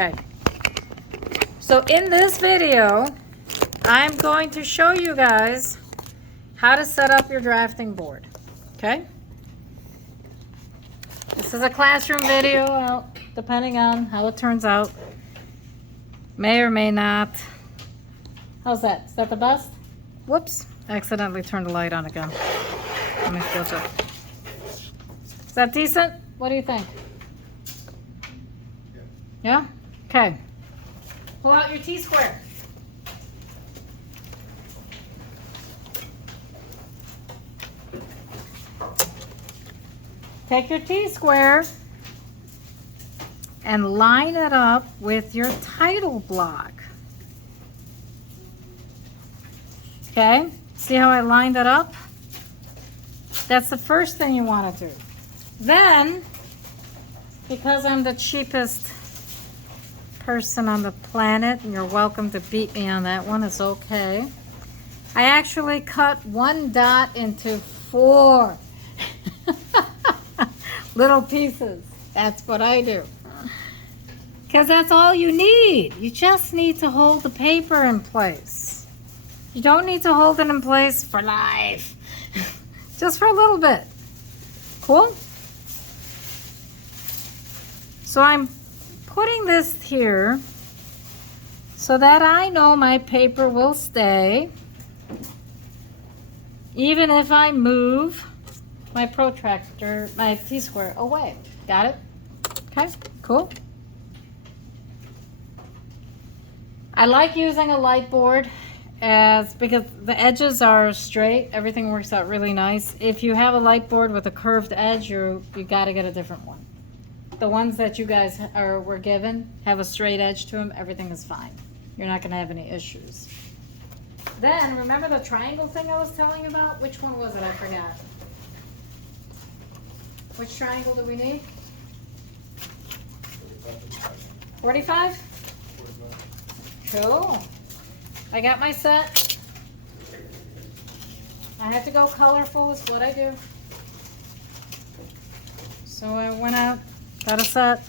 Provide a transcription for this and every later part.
Okay. So in this video, I'm going to show you guys how to set up your drafting board. Okay? This is a classroom video, depending on how it turns out. May or may not. How's that? Is that the best? Whoops. I accidentally turned the light on again. Let me close it. Is that decent? What do you think? Yeah? Okay. Pull out your T-square. Take your T-square and line it up with your title block. Okay? See how I lined it up? That's the first thing you want to do. Then, because I'm the cheapest person on the planet, and you're welcome to beat me on that one, it's okay. I actually cut one dot into 4 little pieces. That's what I do. Because that's all you need. You just need to hold the paper in place. You don't need to hold it in place for life. Just for a little bit. Cool? So I'm putting this here so that I know my paper will stay even if I move my protractor, my T-square away. Got it? Okay, cool. I like using a light board because the edges are straight. Everything works out really nice. If you have a light board with a curved edge, you got to get a different one. The ones that you guys were given have a straight edge to them. Everything is fine. You're not going to have any issues. Then, remember the triangle thing I was telling you about? Which one was it? I forgot. Which triangle do we need? 45? Cool. I got my set. I have to go colorful is what I do. So I went out, got a set.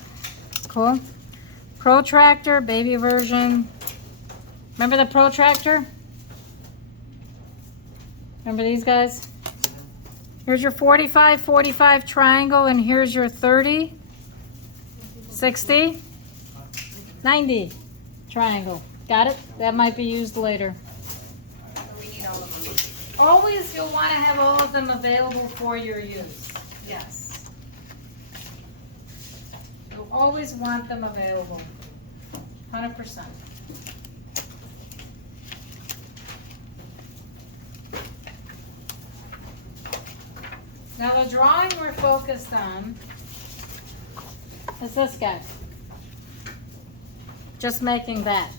Cool. Protractor, baby version. Remember the protractor? Remember these guys? Here's your 45, 45 triangle, and here's your 30, 60, 90 triangle. Got it? That might be used later. We need all of them. Always you'll want to have all of them available for your use. Yes. You'll always want them available. 100%. Now the drawing we're focused on is this guy. Just making that.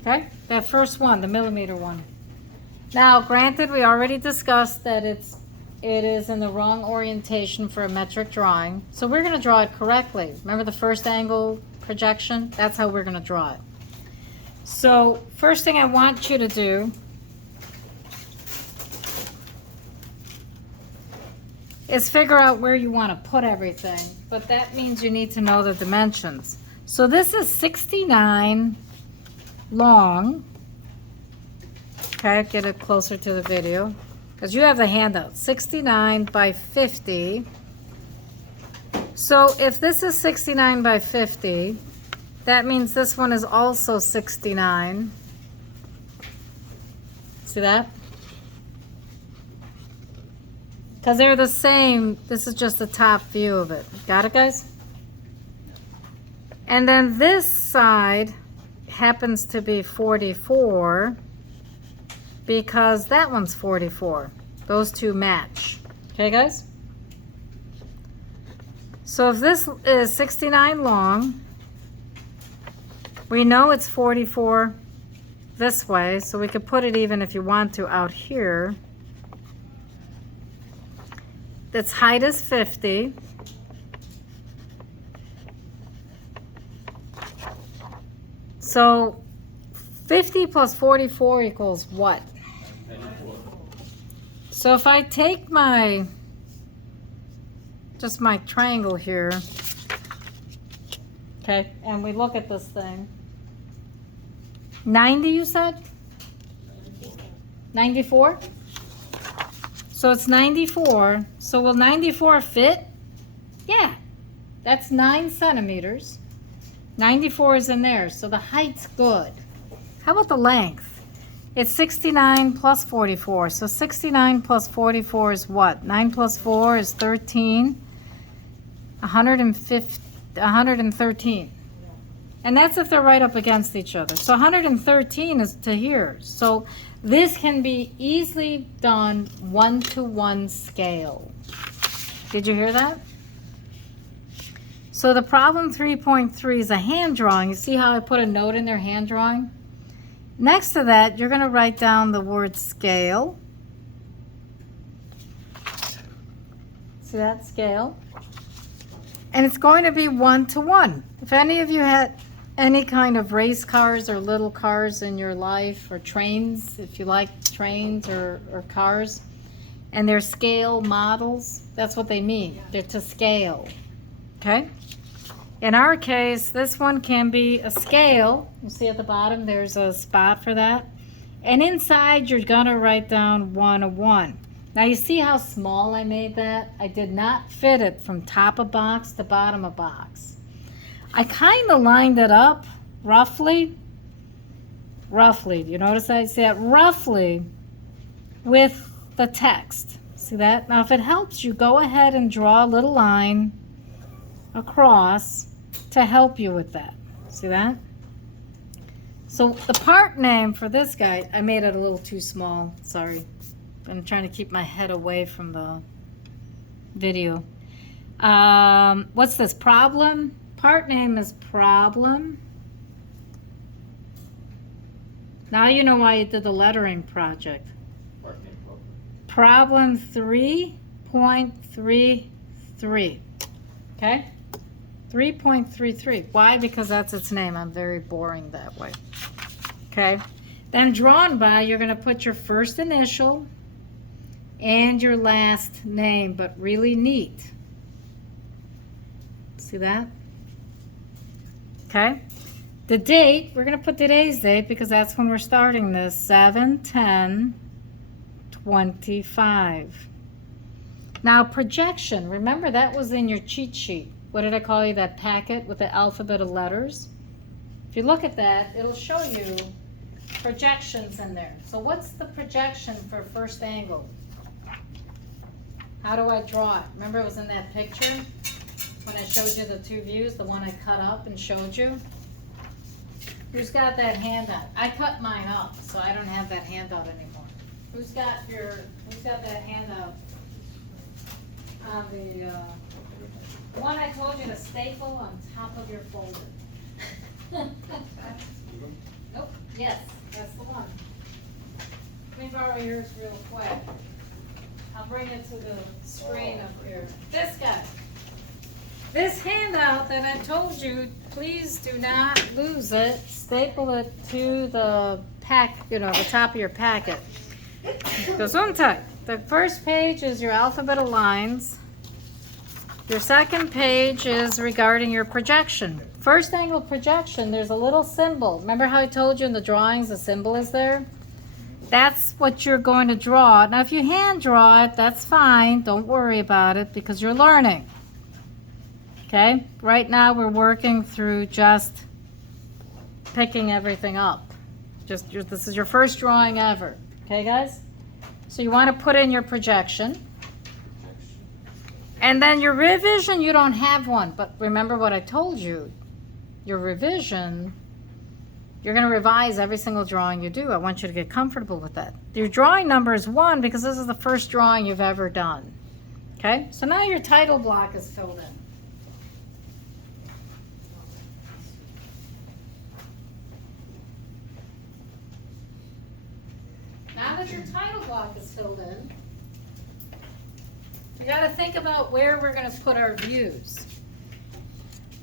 Okay? That first one, the millimeter one. Now, granted, we already discussed that it is in the wrong orientation for a metric drawing. So we're going to draw it correctly. Remember the first angle projection? That's how we're going to draw it. So, first thing I want you to do is figure out where you want to put everything, but that means you need to know the dimensions. So this is 69 long. Okay, get it closer to the video, because you have the handout. 69 by 50. So if this is 69 by 50, that means this one is also 69. See that? Because they're the same, this is just the top view of it. Got it, guys? And then this side happens to be 44 because that one's 44. Those two match. Okay, guys? So if this is 69 long, we know it's 44 this way, so we could put it even if you want to out here. Its height is 50. So 50 plus 44 equals what? So if I take my, just my triangle here, Okay, and we look at this thing. 90, you said? 94? So it's 94. So will 94 fit? Yeah, that's 9 centimeters. 94 is in there, so the height's good. How about the length? It's 69 plus 44. So 69 plus 44 is what? 9 plus 4 is 13. 113. And that's if they're right up against each other. So 113 is to here. So this can be easily done 1-to-1 scale. Did you hear that? So the problem 3.3 is a hand drawing. You see how I put a note in there, hand drawing? Next to that, you're going to write down the word scale. See that? Scale. And it's going to be 1-to-1. If any of you had any kind of race cars or little cars in your life, or trains, if you like trains or cars, and they're scale models, that's what they mean. They're to scale. Okay? In our case, this one can be a scale. You see at the bottom, there's a spot for that. And inside, you're going to write down 1-to-1. Now you see how small I made that? I did not fit it from top of box to bottom of box. I kind of lined it up roughly. Roughly, you notice I say that? Roughly with the text. See that? Now if it helps you, go ahead and draw a little line across to help you with that. See that? So the part name for this guy, I made it a little too small. Sorry. I'm trying to keep my head away from the video. What's this? Problem? Part name is problem. Now you know why you did the lettering project. Problem 3.33. Okay? 3.33. Why? Because that's its name. I'm very boring that way. Okay? Then drawn by, you're going to put your first initial and your last name, but really neat. See that? Okay. The date, we're going to put today's date because that's when we're starting this, 7/10/25. Now projection, remember that was in your cheat sheet. What did I call you, that packet with the alphabet of letters? If you look at that, it'll show you projections in there. So what's the projection for first angle? How do I draw it? Remember it was in that picture when I showed you the two views, the one I cut up and showed you? Who's got that handout? I cut mine up, so I don't have that handout anymore. Who's got that handout on the one I told you to staple on top of your folder? Nope. Yes, that's the one. Let me borrow yours real quick. I'll bring it to the screen up here. This guy. This handout that I told you, please do not lose it. Staple it to the the top of your packet. Gesundheit. The first page is your alphabet of lines. Your second page is regarding your projection. First angle projection, there's a little symbol. Remember how I told you in the drawings the symbol is there? That's what you're going to draw. Now if you hand draw it, that's fine. Don't worry about it because you're learning. Okay? Right now we're working through just picking everything up. This is your first drawing ever. Okay, guys? So you want to put in your projection. And then your revision, you don't have one. But remember what I told you. Your revision, you're going to revise every single drawing you do. I want you to get comfortable with that. Your drawing number is 1 because this is the first drawing you've ever done. Okay? So now your title block is filled in. Now that your title block is filled in, you got to think about where we're going to put our views.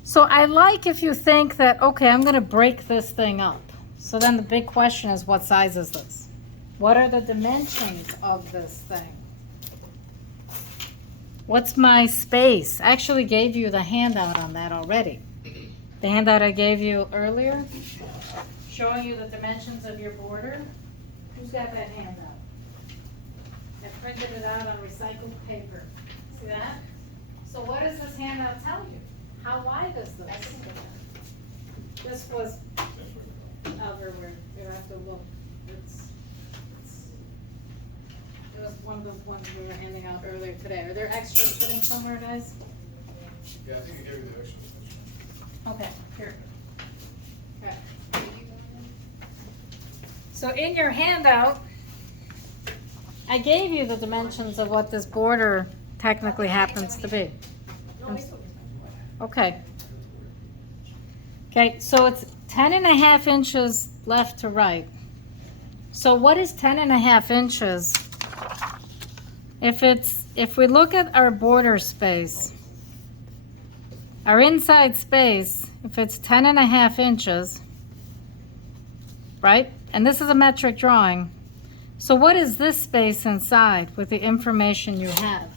So I like if you think that, okay, I'm going to break this thing up. So then the big question is, what size is this? What are the dimensions of this thing? What's my space? I actually gave you the handout on that already. The handout I gave you earlier, showing you the dimensions of your border. Who's got that handout? I printed it out on recycled paper. See that? So what does this handout tell you? How wide is this? This was everywhere. You have to look. It was one of those ones we were handing out earlier today. Are there extras sitting somewhere, guys? Yeah, I think I gave you the extras. Okay, here. Okay. So in your handout, I gave you the dimensions of what this border technically happens to be. Okay. Okay, so it's 10.5 inches left to right. So what is 10.5 inches? If we look at our border space, our inside space, if it's 10.5 inches, right? And this is a metric drawing. So what is this space inside with the information you have?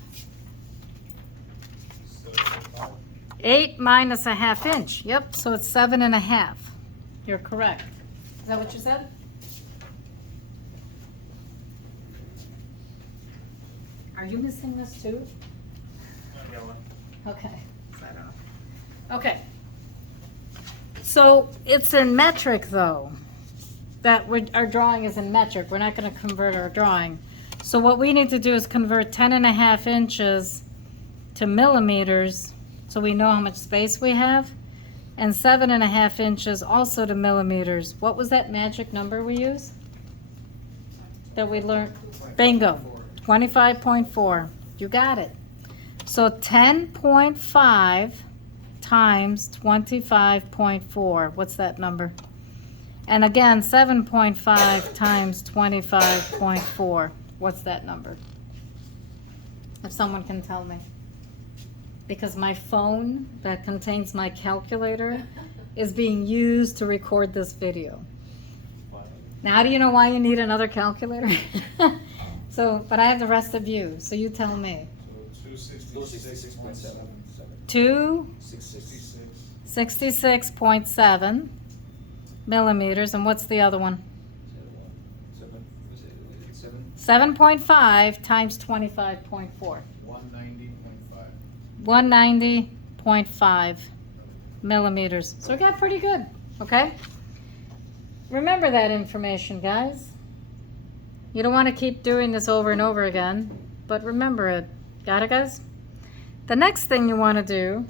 8 minus a half inch. Yep, so it's 7.5. You're correct. Is that what you said? Are you missing this too? Okay. I don't know. Okay. So it's in metric though. Our drawing is in metric. We're not going to convert our drawing. So what we need to do is convert 10.5 inches to millimeters so we know how much space we have. And 7.5 inches also to millimeters. What was that magic number we used? That we learned? Bingo. 25.4. You got it. So 10.5 times 25.4. What's that number? And again, 7.5 times 25.4. What's that number? If someone can tell me. Because my phone that contains my calculator is being used to record this video. Now, how do you know why you need another calculator? So, but I have the rest of you, so you tell me. So 266.7. 266.7 millimeters, and what's the other one? 7.5 times 25.4. 190.5. 190.5 millimeters. So we got pretty good, okay? Remember that information, guys. You don't want to keep doing this over and over again, but remember it. Got it, guys? The next thing you want to do,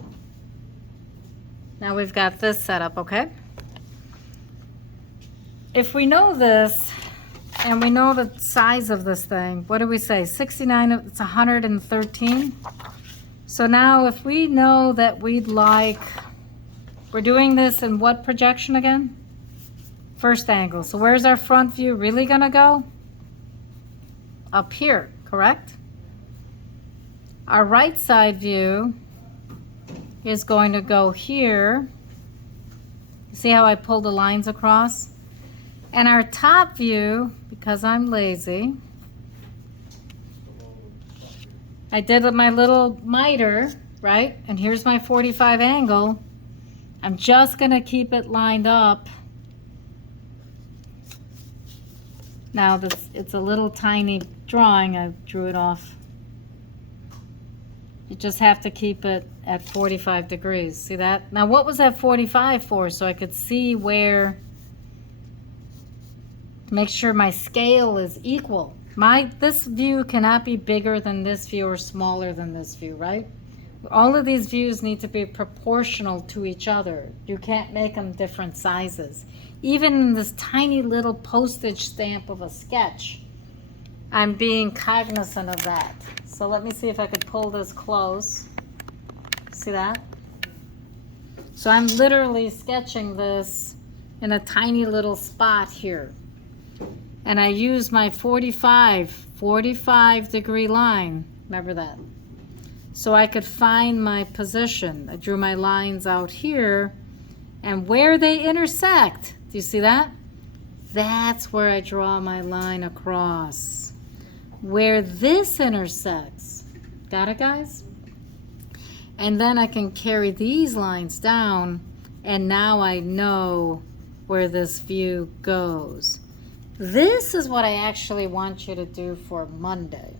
now we've got this set up, okay? If we know this, and we know the size of this thing, what do we say? 69, it's 113. So now if we know that we're doing this in what projection again? First angle. So where's our front view really gonna go? Up here, correct? Our right side view is going to go here. See how I pulled the lines across? And our top view, because I'm lazy, I did with my little miter, right? And here's my 45 angle. I'm just gonna keep it lined up. Now this, it's a little tiny drawing, I drew it off. You just have to keep it at 45 degrees, see that? Now what was that 45 for? So I could see where, make sure my scale is equal. This view cannot be bigger than this view or smaller than this view, right? All of these views need to be proportional to each other. You can't make them different sizes. Even in this tiny little postage stamp of a sketch, I'm being cognizant of that. So let me see if I could pull this close. See that? So I'm literally sketching this in a tiny little spot here. And I use my 45 degree line. Remember that? So I could find my position. I drew my lines out here, and where they intersect, do you see that? That's where I draw my line across. Where this intersects. Got it, guys? And then I can carry these lines down And now I know where this view goes. This is what I actually want you to do for Monday.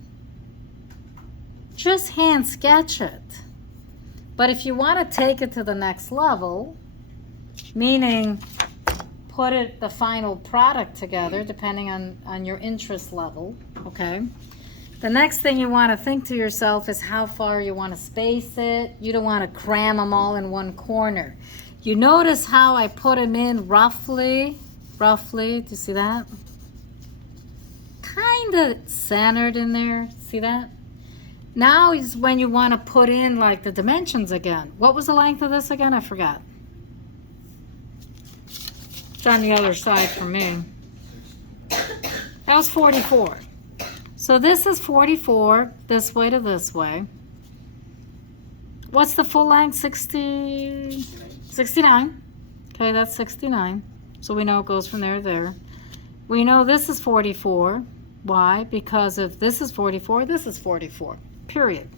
Just hand sketch it. But if you want to take it to the next level, meaning put the final product together, depending on your interest level, okay? The next thing you want to think to yourself is how far you want to space it. You don't want to cram them all in one corner. You notice how I put them in roughly, do you see that? Kind of centered in there, see that? Now is when you want to put in like the dimensions again. What was the length of this again? I forgot. It's on the other side for me. That was 44. So this is 44, this way to this way. What's the full length? 69. Okay, that's 69. So we know it goes from there to there. We know this is 44. Why? Because if this is 44, this is 44. Period.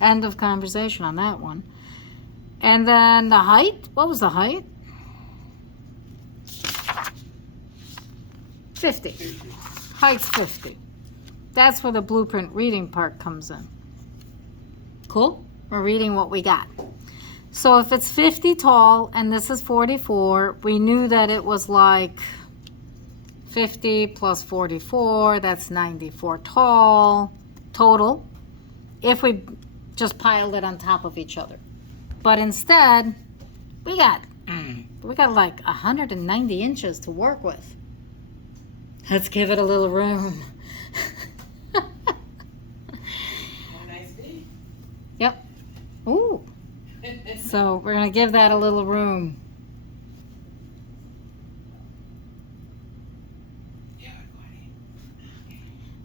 End of conversation on that one. And then the height. What was the height? 50. Height's 50. That's where the blueprint reading part comes in. Cool? We're reading what we got. So if it's 50 tall and this is 44, we knew that it was like 50 plus 44, that's 94 tall total, if we just piled it on top of each other. But instead, we got like 190 inches to work with. Let's give it a little room. Yep. Ooh. So we're going to give that a little room.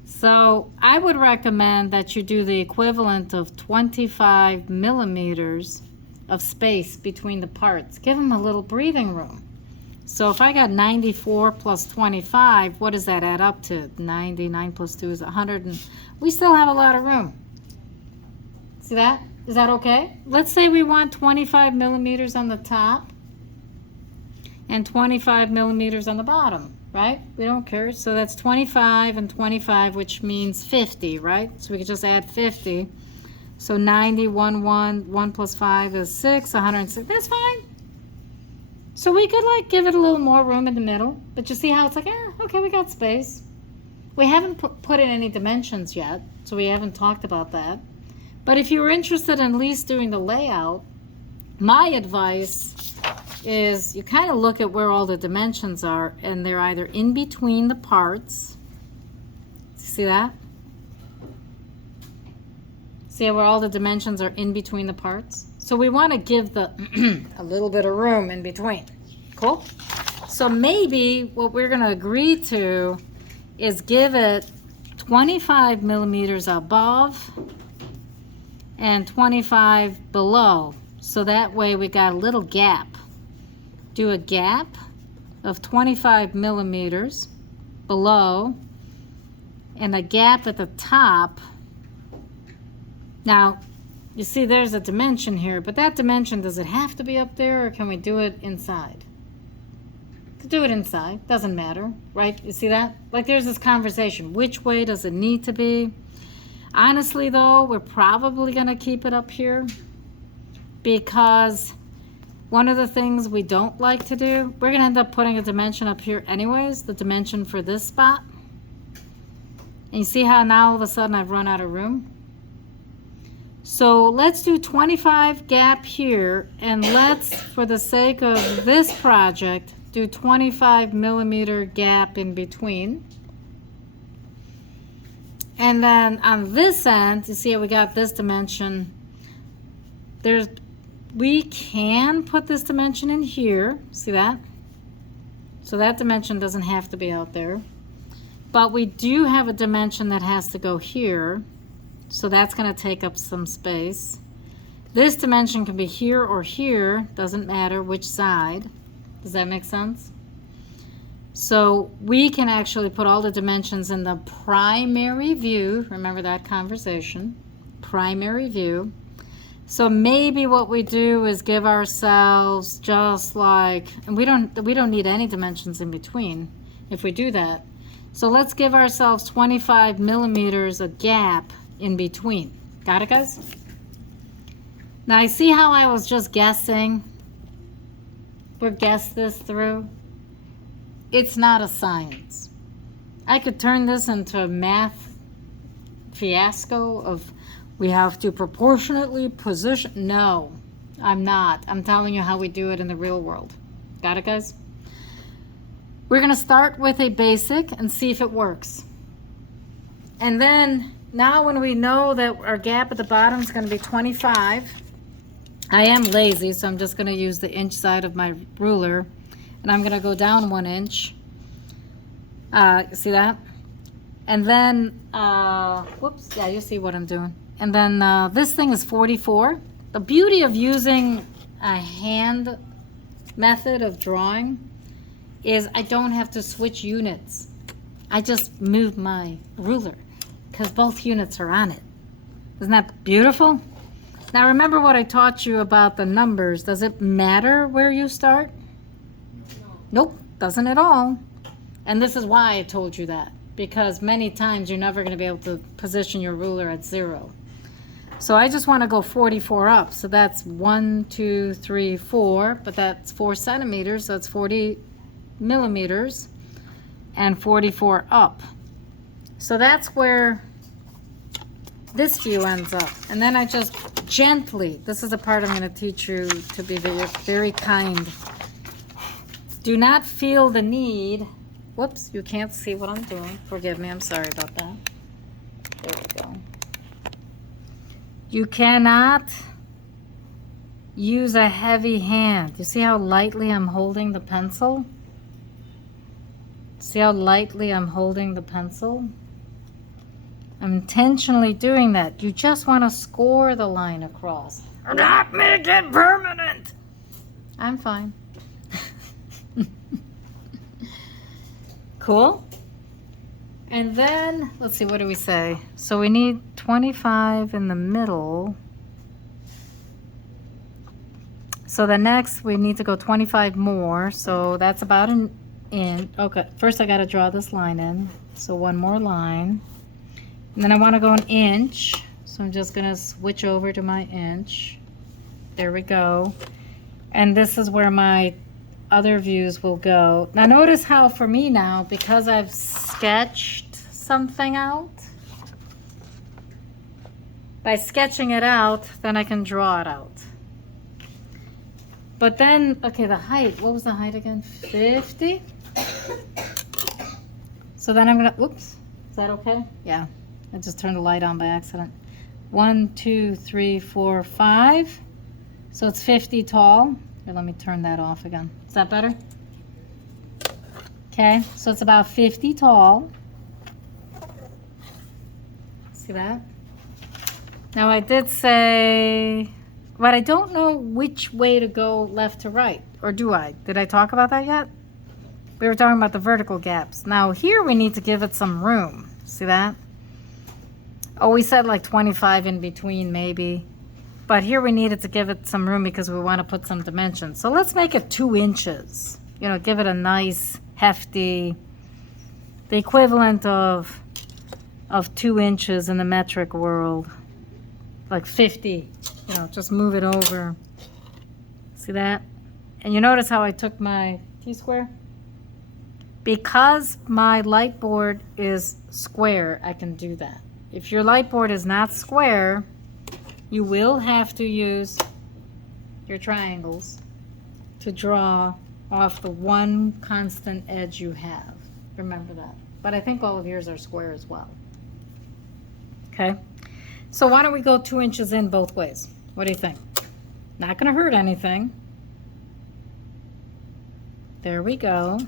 So I would recommend that you do the equivalent of 25 millimeters of space between the parts. Give them a little breathing room. So if I got 94 plus 25, what does that add up to? 99 plus 2 is 100. And we still have a lot of room. See that? Is that okay? Let's say we want 25 millimeters on the top and 25 millimeters on the bottom, right? We don't care. So that's 25 and 25, which means 50, right? So we could just add 50. So 90, 1 plus 5 is 6, 106. That's fine. So we could like give it a little more room in the middle. But you see how it's like, okay, we got space. We haven't put in any dimensions yet, so we haven't talked about that. But if you were interested in at least doing the layout, my advice is you kind of look at where all the dimensions are, and they're either in between the parts. See that? See where all the dimensions are in between the parts? So we want to give the a little bit of room in between. Cool? So maybe what we're going to agree to is give it 25 millimeters above and 25 below. So that way we got a little gap. Do a gap of 25 millimeters below and a gap at the top. Now, you see there's a dimension here, but that dimension, does it have to be up there or can we do it inside? To do it inside, doesn't matter, right? You see that? Like there's this conversation, which way does it need to be? Honestly though, we're probably gonna keep it up here because one of the things we don't like to do, we're gonna end up putting a dimension up here anyways, the dimension for this spot. And you see how now all of a sudden I've run out of room? So let's do 25 gap here, and let's, for the sake of this project, do 25 millimeter gap in between. And then on this end, you see how we got this dimension. We can put this dimension in here, see that? So that dimension doesn't have to be out there. But we do have a dimension that has to go here. So that's going to take up some space. This dimension can be here or here, doesn't matter which side. Does that make sense? So we can actually put all the dimensions in the primary view. Remember that conversation? Primary view. So maybe what we do is give ourselves just like, and we don't need any dimensions in between if we do that. So let's give ourselves 25 millimeters a gap in between. Got it, guys? Now I see how I was just guessing. We'll guess this through. It's not a science. I could turn this into a math fiasco of we have to proportionately position. No, I'm not. I'm telling you how we do it in the real world. Got it, guys? We're going to start with a basic and see if it works. And then now when we know that our gap at the bottom is going to be 25, I am lazy, so I'm just going to use the inch side of my ruler, and I'm going to go down 1 inch. See that? And then, whoops, yeah, you see what I'm doing. And then this thing is 44. The beauty of using a hand method of drawing is I don't have to switch units. I just move my ruler because both units are on it. Isn't that beautiful? Now remember what I taught you about the numbers. Does it matter where you start? Nope, doesn't at all. And this is why I told you that, because many times you're never going to be able to position your ruler at 0. So I just want to go 44 up. So that's 1, 2, 3, 4, but that's 4 centimeters, so it's 40 millimeters, and 44 up. So that's where this view ends up. And then I just gently, this is the part I'm going to teach you to be very, very kind. Do not feel the need. Whoops, you can't see what I'm doing. Forgive me, I'm sorry about that. There we go. You cannot use a heavy hand. You see how lightly I'm holding the pencil? See how lightly I'm holding the pencil? I'm intentionally doing that. You just want to score the line across. Not make it permanent. I'm fine. Cool. And then, let's see, what do we say? So we need 25 in the middle. So the next, we need to go 25 more. So that's about an inch. Okay, first I got to draw this line in. So one more line. And then I want to go an inch. So I'm just going to switch over to my inch. There we go. And this is where my other views will go. Now notice how for me now, because I've sketched something out, by sketching it out, then I can draw it out. But then, okay, the height, what was the height again? 50? So then I'm gonna, oops, is that okay? Yeah, I just turned the light on by accident. 1, 2, 3, 4, 5. So it's 50 tall. Here, let me turn that off again. Is that better? Okay, so it's about 50 tall. See that? Now I did say, but I don't know which way to go left to right, or do I? Did I talk about that yet? We were talking about the vertical gaps. Now here we need to give it some room. See that? Oh, we said like 25 in between maybe. But here we needed to give it some room because we want to put some dimensions. So let's make it 2 inches. You know, give it a nice, hefty, the equivalent of 2 inches in the metric world. Like 50, you know, just move it over. See that? And you notice how I took my T-square? Because my light board is square, I can do that. If your light board is not square, you will have to use your triangles to draw off the one constant edge you have. Remember that. But I think all of yours are square as well. Okay? So why don't we go 2 inches in both ways? What do you think? Not going to hurt anything. There we go.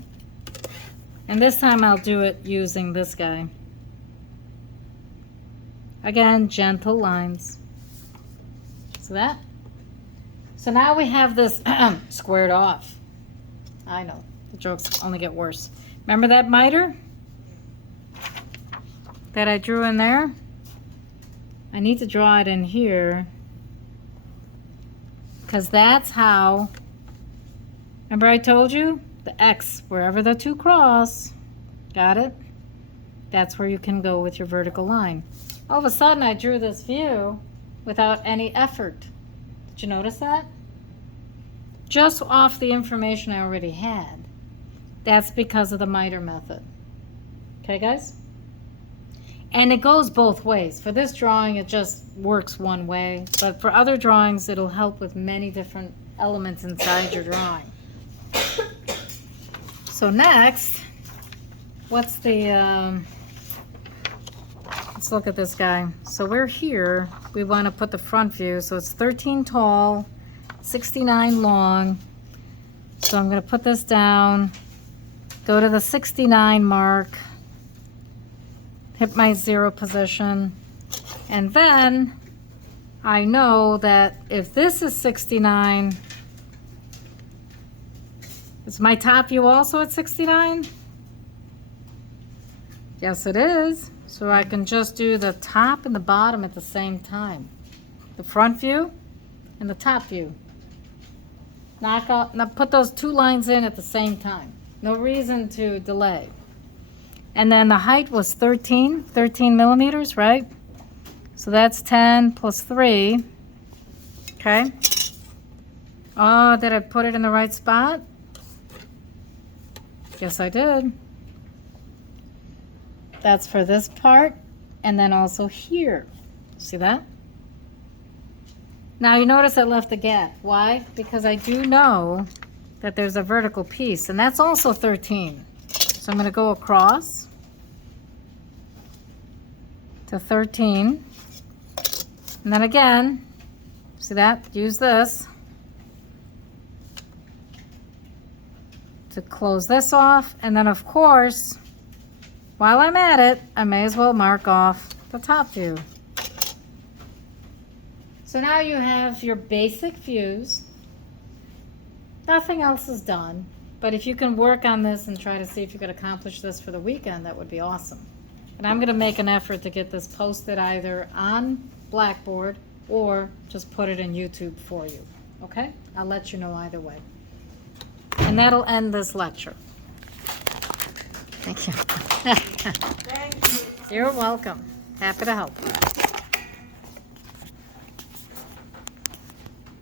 And this time I'll do it using this guy. Again, gentle lines. See that? So now we have this squared off. I know, the jokes only get worse. Remember that miter that I drew in there? I need to draw it in here. Because that's how, remember I told you? The X, wherever the two cross, got it? That's where you can go with your vertical line. All of a sudden I drew this view without any effort. Did you notice that? Just off the information I already had. That's because of the miter method. Okay, guys? And it goes both ways. For this drawing, it just works one way. But for other drawings, it'll help with many different elements inside your drawing. So next, what's the, let's look at this guy. So we're here. We want to put the front view. So it's 13 tall, 69 long. So I'm going to put this down, go to the 69 mark, hit my 0 position, and then I know that if this is 69, is my top view also at 69? Yes, it is. So I can just do the top and the bottom at the same time. The front view and the top view. Knock out, now put those two lines in at the same time. No reason to delay. And then the height was 13 millimeters, right? So that's 10 plus 3. Okay. Oh, did I put it in the right spot? Yes, I did. That's for this part, and then also here. See that? Now you notice I left a gap. Why? Because I do know that there's a vertical piece, and that's also 13. So I'm going to go across to 13. And then again, see that? Use this to close this off. And then of course, while I'm at it, I may as well mark off the top view. So now you have your basic views. Nothing else is done. But if you can work on this and try to see if you could accomplish this for the weekend, that would be awesome. And I'm going to make an effort to get this posted either on Blackboard or just put it in YouTube for you. Okay? I'll let you know either way. And that'll end this lecture. Thank you. Thank you. You're welcome. Happy to help.